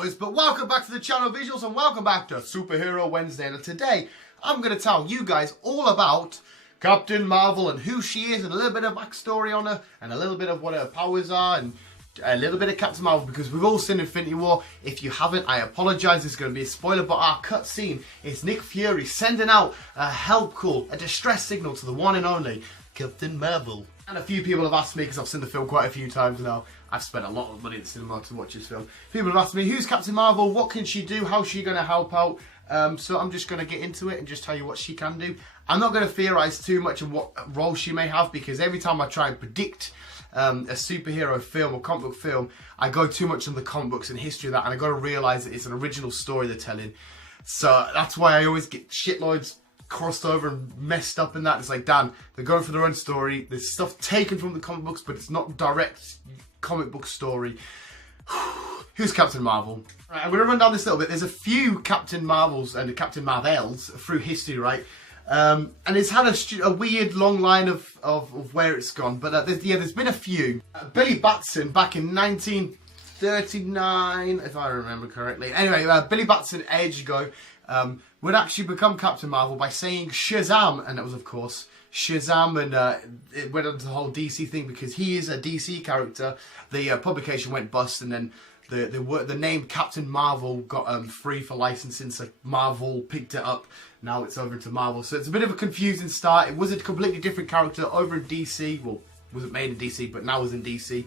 boys, but welcome back to the channel Visuals and welcome back to Superhero Wednesday. And today I'm going to tell you guys all about Captain Marvel and who she is and a little bit of backstory on her and a little bit of what her powers are and a little bit of Captain Marvel, because we've all seen Infinity War. If you haven't, I apologise, it's going to be a spoiler, but our cut scene is Nick Fury sending out a help call, a distress signal to the one and only Captain Marvel. And a few people have asked me, because I've seen the film quite a few times now, I've spent a lot of money at the cinema to watch this film. People have asked me, who's Captain Marvel, what can she do, how's she going to help out? So I'm just going to get into it and just tell you what she can do. I'm not going to theorise too much on what role she may have, because every time I try and predict a superhero film or comic book film, I go too much on the comic books and history of that, and I got to realise that it's an original story they're telling. So that's why I always get shitloads crossed over and messed up in that. It's like, Dan, they're going for their own story. There's stuff taken from the comic books, but it's not direct comic book story. Who's Captain Marvel? Right, I'm going to run down this a little bit. There's a few Captain Marvels and Captain Marvels through history, right? And it's had a weird long line of where it's gone, but there's been a few. Billy Batson back in 1939, if I remember correctly. Anyway, Billy Batson ages ago would actually become Captain Marvel by saying Shazam, and it was of course Shazam, and it went into the whole DC thing because he is a DC character. The publication went bust, and then the name Captain Marvel got free for licensing, so Marvel picked it up. Now it's over into Marvel, so it's a bit of a confusing start. It was a completely different character over in DC. Well, wasn't made in DC, but now was in DC.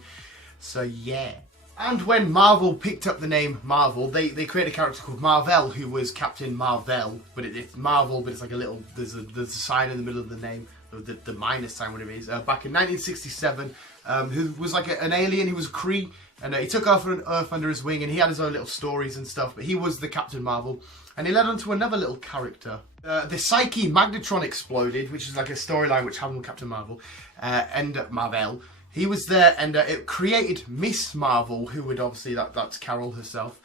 So yeah. And when Marvel picked up the name Marvel, they created a character called Marvel, who was Captain Marvel. But it's Marvel, but it's like a little, there's a sign in the middle of the name, the minus sign, whatever it is. Back in 1967, who was like an alien, he was Kree, and he took off an Earth under his wing, and he had his own little stories and stuff, but he was the Captain Marvel. And he led on to another little character. The Psyche Magnetron exploded, which is like a storyline which happened with Captain Marvel and Marvel. He was there, and it created Miss Marvel, who would obviously, that's Carol herself.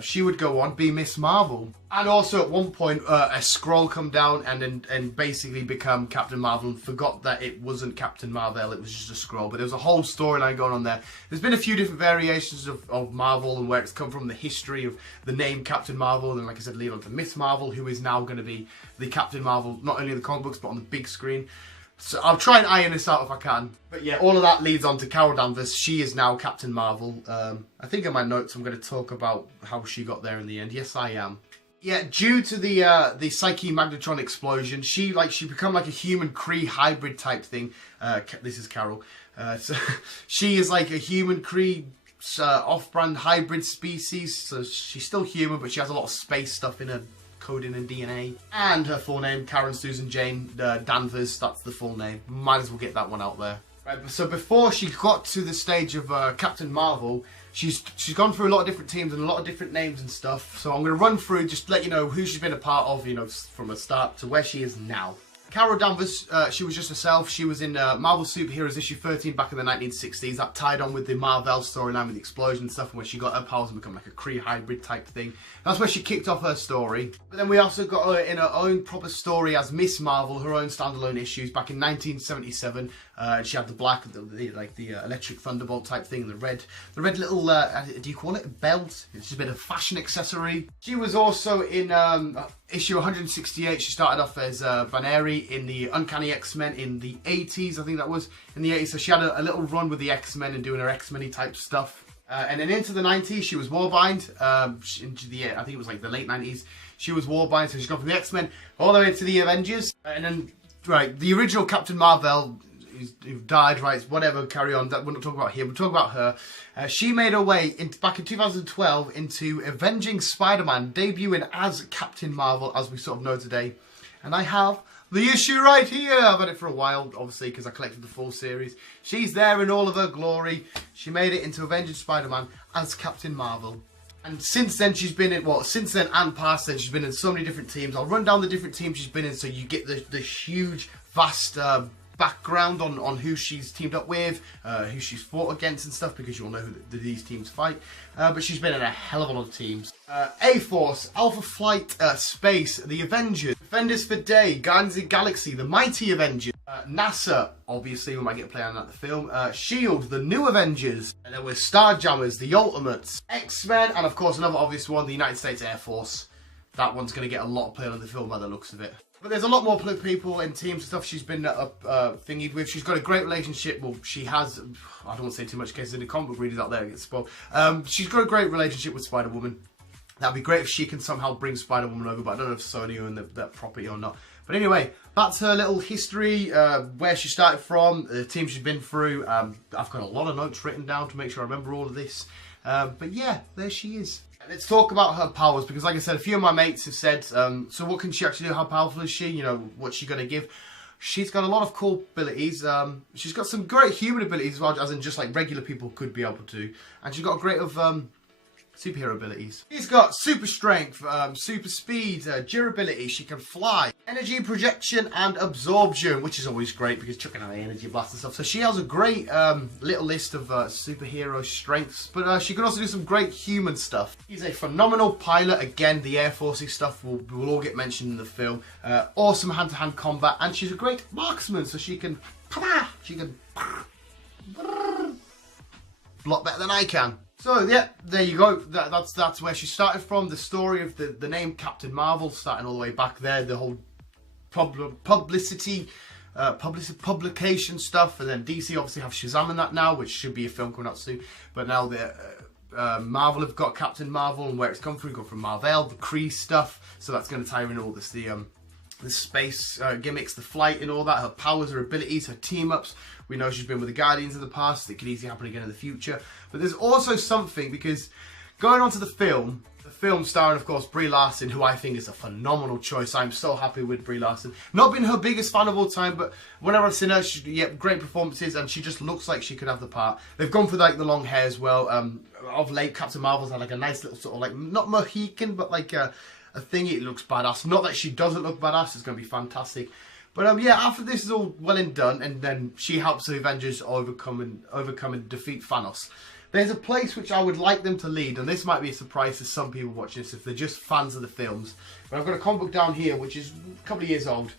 She would go on, be Miss Marvel. And also at one point, a Skrull come down and basically become Captain Marvel and forgot that it wasn't Captain Marvel, it was just a Skrull. But there was a whole storyline going on there. There's been a few different variations of Marvel and where it's come from, the history of the name Captain Marvel. And like I said, lead on to Miss Marvel, who is now going to be the Captain Marvel, not only in the comic books, but on the big screen. So I'll try and iron this out if I can. But yeah, all of that leads on to Carol Danvers. She is now Captain Marvel. I think in my notes I'm going to talk about how she got there in the end. Yes, I am. Yeah, due to the Psyche Magnetron explosion, she become like a human Kree hybrid type thing. This is Carol. So she is like a human Kree off-brand hybrid species. So she's still human, but she has a lot of space stuff in her coding and DNA. And her full name, Karen Susan Jane Danvers, that's the full name. Might as well get that one out there. Right, so before she got to the stage of Captain Marvel, she's gone through a lot of different teams and a lot of different names and stuff. So I'm going to run through, just to let you know who she's been a part of, you know, from the start to where she is now. Carol Danvers, she was just herself. She was in Marvel Superheroes issue 13 back in the 1960s. That tied on with the Marvel storyline with the explosion and stuff, where she got her powers and become like a Kree hybrid type thing. That's where she kicked off her story. But then we also got her in her own proper story as Miss Marvel, her own standalone issues back in 1977. She had the black, the electric thunderbolt type thing, and the red little, do you call it a belt? It's just a bit of fashion accessory. She was also in issue 168. She started off as Baneri in the Uncanny X-Men in the 80s, I think that was, in the 80s. So she had a little run with the X-Men and doing her X-Men-y type stuff. And then into the 90s, she was Warbind. Into the, I think it was like the late 90s. She was Warbind, so she's gone from the X-Men all the way to the Avengers. And then, right, the original Captain Marvel, who died, right, whatever, carry on, we're not talking about here, we're talking about her. She made her way back in 2012 into Avenging Spider-Man, debuting as Captain Marvel, as we sort of know today. And I have the issue right here. I've had it for a while, obviously, because I collected the full series. She's there in all of her glory. She made it into Avenging Spider-Man as Captain Marvel. And since then she's been in, well, since then and past then, she's been in so many different teams. I'll run down the different teams she's been in so you get the huge, vast background on who she's teamed up with, who she's fought against and stuff, because you'll know who these teams fight. But she's been in a hell of a lot of teams. A-Force, Alpha Flight, Space, the Avengers, Defenders for Day, Guardians of the Galaxy, the Mighty Avengers, NASA, obviously, we might get a play on that in the film. Shield, the new Avengers. And then with Starjammers, the Ultimates. X-Men, and of course another obvious one, the United States Air Force. That one's going to get a lot of play on the film by the looks of it. But there's a lot more people and teams and stuff she's been thingied with. She's got a great relationship. Well, she has. I don't want to say too much in case any comic book readers out there get spoiled. She's got a great relationship with Spider-Woman. That'd be great if she can somehow bring Spider-Woman over, but I don't know if Sony own that property or not. But anyway, that's her little history, where she started from, the team she's been through. I've got a lot of notes written down to make sure I remember all of this. But yeah, there she is. Let's talk about her powers, because like I said, a few of my mates have said, so what can she actually do? How powerful is she? You know, what's she going to give? She's got a lot of cool abilities. She's got some great human abilities as well, as in just like regular people could be able to. And she's got a great of superhero abilities. She's got super strength, super speed, durability, she can fly, energy projection and absorption, which is always great because chucking out the energy blast and stuff. So she has a great little list of superhero strengths, but she can also do some great human stuff. She's a phenomenal pilot. Again, the Air Forcey stuff will all get mentioned in the film. Awesome hand-to-hand combat, and she's a great marksman, so she can a lot better than I can. So yeah, there you go. That's where she started from. The story of the name Captain Marvel, starting all the way back there. The whole publication stuff, and then DC obviously have Shazam in that now, which should be a film coming out soon. But now Marvel have got Captain Marvel, and where it's come from Marvel, the Kree stuff. So that's going to tie in all this, the space gimmicks, the flight and all that, her powers, her abilities, her team-ups. We know she's been with the Guardians in the past. It could easily happen again in the future. But there's also something, because going on to the film starring, of course, Brie Larson, who I think is a phenomenal choice. I'm so happy with Brie Larson. Not been her biggest fan of all time, but whenever I've seen her, great performances, and she just looks like she could have the part. They've gone for like the long hair as well. Of late, Captain Marvel's had like a nice little sort of like, not Mohican, but like a thingy. It looks badass. Not that she doesn't look badass. It's going to be fantastic. But yeah, after this is all well and done, and then she helps the Avengers overcome and defeat Thanos. There's a place which I would like them to lead, and this might be a surprise to some people watching this if they're just fans of the films. But I've got a comic book down here which is a couple of years old.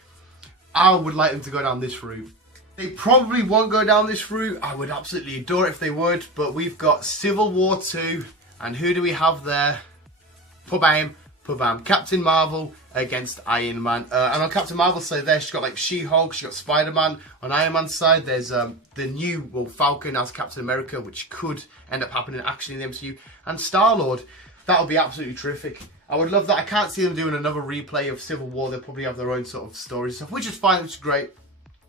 I would like them to go down this route. They probably won't go down this route. I would absolutely adore it if they would, but we've got Civil War 2, and who do we have there? Pabam. Captain Marvel against Iron Man. And on Captain Marvel's side there, she's got like She-Hulk, she's got Spider-Man. On Iron Man's side, there's the new Falcon as Captain America, which could end up happening actually in the MCU. And Star-Lord. That would be absolutely terrific. I would love that. I can't see them doing another replay of Civil War. They'll probably have their own sort of stories and stuff, which is fine, which is great.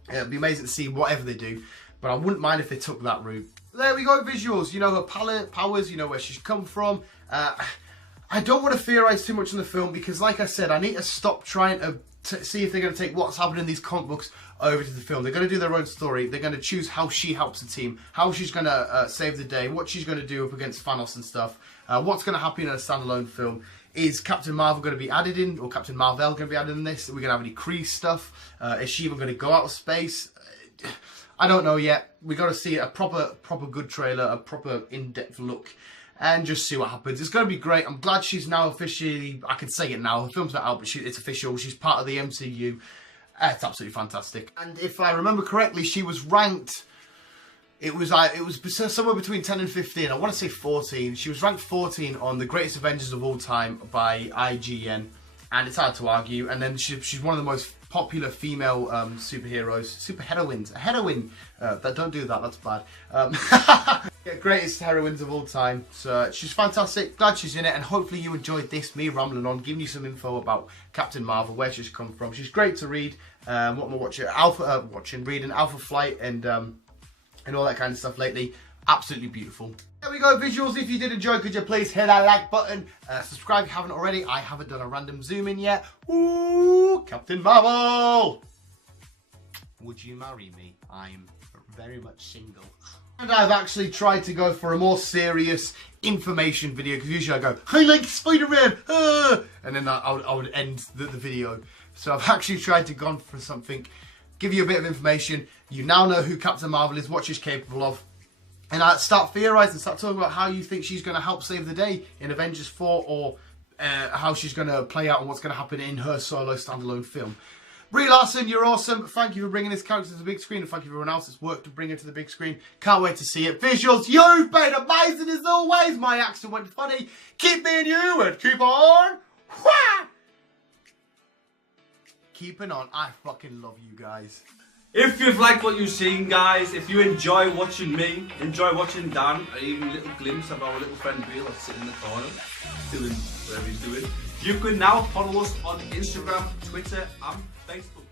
It'd be amazing to see whatever they do. But I wouldn't mind if they took that route. There we go, visuals. You know her palette, powers, you know where she's come from. I don't want to theorise too much on the film because, like I said, I need to stop trying to see if they're going to take what's happening in these comic books over to the film. They're going to do their own story. They're going to choose how she helps the team, how she's going to save the day, what she's going to do up against Thanos and stuff, what's going to happen in a standalone film. Is Captain Marvel going to be added in, or Captain Marvel going to be added in this? Are we going to have any Kree stuff? Is she even going to go out of space? I don't know yet. We got to see a proper good trailer, a proper in-depth look, and just see what happens. It's going to be great. I'm glad she's now officially, I can say it now, the film's not out, but it's official. She's part of the MCU. It's absolutely fantastic. And if I remember correctly, she was ranked, it was somewhere between 10 and 15. I want to say 14. She was ranked 14 on the greatest Avengers of all time by IGN. And it's hard to argue. And then she's one of the most popular female superheroes, superheroines. A heroine. Don't do that, that's bad. Yeah, greatest heroines of all time. So she's fantastic. Glad she's in it, and hopefully you enjoyed this, me rambling on, giving you some info about Captain Marvel, where she's come from. She's great to read. What am I watching? Reading Alpha Flight and all that kind of stuff lately. Absolutely beautiful. There we go, visuals. If you did enjoy, could you please hit that like button? Subscribe if you haven't already. I haven't done a random zoom in yet. Ooh, Captain Marvel! Would you marry me? I'm very much single. And I've actually tried to go for a more serious information video, because usually I go, I like Spider-Man, and then I would end the video. So I've actually tried to go for something, give you a bit of information. You now know who Captain Marvel is, what she's capable of. And start theorising, start talking about how you think she's going to help save the day in Avengers 4, or how she's going to play out and what's going to happen in her solo standalone film. Brie Larson, you're awesome. Thank you for bringing this character to the big screen, and thank you for everyone else that's worked to bring it to the big screen. Can't wait to see it. Visuals, you've been amazing as always. My accent went funny. Keep being you and keep on. Wah! Keeping on. I fucking love you guys. If you've liked what you've seen, guys, if you enjoy watching me, enjoy watching Dan, or even a little glimpse of our little friend Bill that's sitting in the corner, doing whatever he's doing, you can now follow us on Instagram, Twitter, and Facebook.